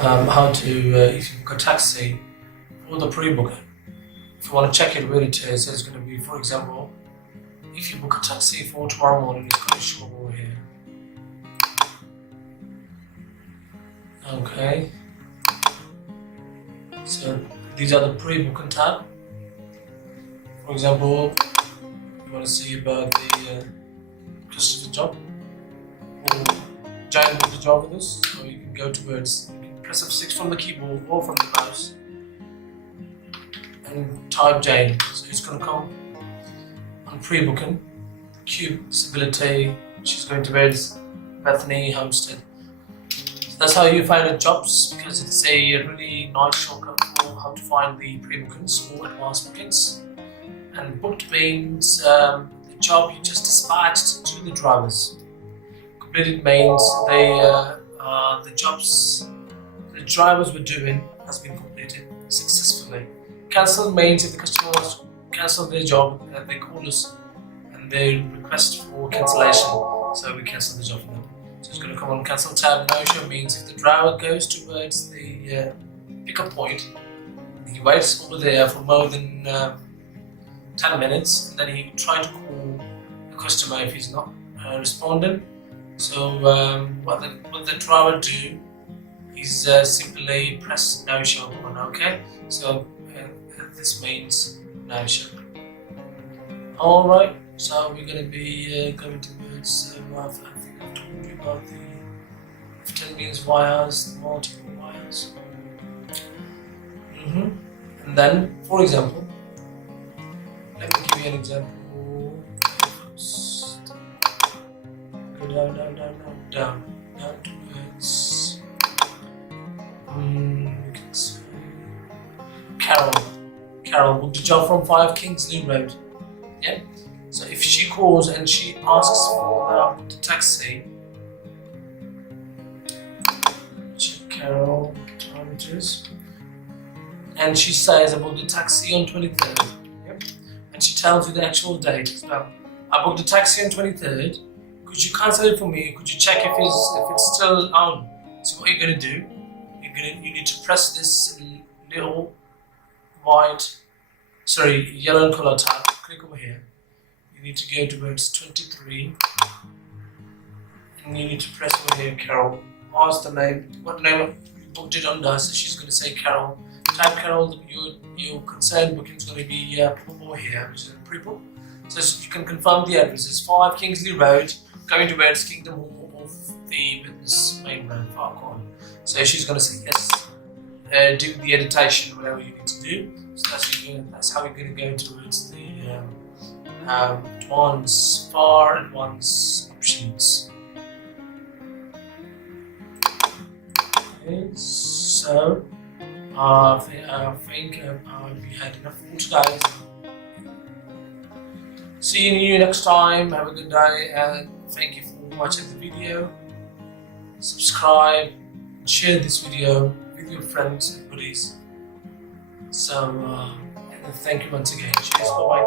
how to, if you book a taxi for the pre-booker. If you want to check it where it is, it's going to be, for example, if you book a taxi for tomorrow morning, it's going to show up over here. Okay. So these are the pre-booking tab. For example, you want to see about the customer job or Jane booked a job with us, so you can go towards, you can press F6 from the keyboard or from the mouse and type Jane. So it's going to come on pre-booking, Cube, Disability, she's going towards Bethany, Homestead. So that's how you find the jobs, because it's a really nice shortcut for how to find the pre-bookings or advanced bookings. And booked means the job you just dispatched to the drivers. Completed means the jobs the drivers were doing has been completed successfully. Cancelled means if the customer wants to cancel their job, they call us and they request for cancellation, so we cancel the job for them. So it's going to come on cancel tab. No show means if the driver goes towards the pickup point, he waits over there for more than 10 minutes, and then he try to call the customer if he's not responding. So what the driver do is simply press no show button. Okay, so this means no show. All right, so we're going to be going towards. I think I've told you about the 10 means wires, the multiple wires. And then, for example, let me give you an example. Go down towards. You can say Carol booked a job from 5 Kingsley Road. Yeah. So if she calls and she asks for the taxi, check Carol what time it is, and she says I booked the taxi on 23rd. Yep. And she tells you the actual date as well. I booked a taxi on 23rd. Could you cancel it for me? Could you check if it's still on? So what you're gonna do? You need to press this little yellow color tab. Click over here. You need to go towards 23, and you need to press over here Carol. Ask the name, what name you booked it under. So she's gonna say Carol. Type Carol. Your concerned booking is going to be over here, which is a pre-book. So you can confirm the address. It's 5 Kingsley Road, going towards Kingdom Hall of the Business Main Road, Farquhar. So she's going to say yes. Do the editation, whatever you need to do. So that's how you're going to go towards the advanced options. Okay, so. I think we had enough for today. See you next time. Have a good day, and thank you for watching the video. Subscribe, share this video with your friends and buddies. So, thank you once again. Cheers. Bye bye.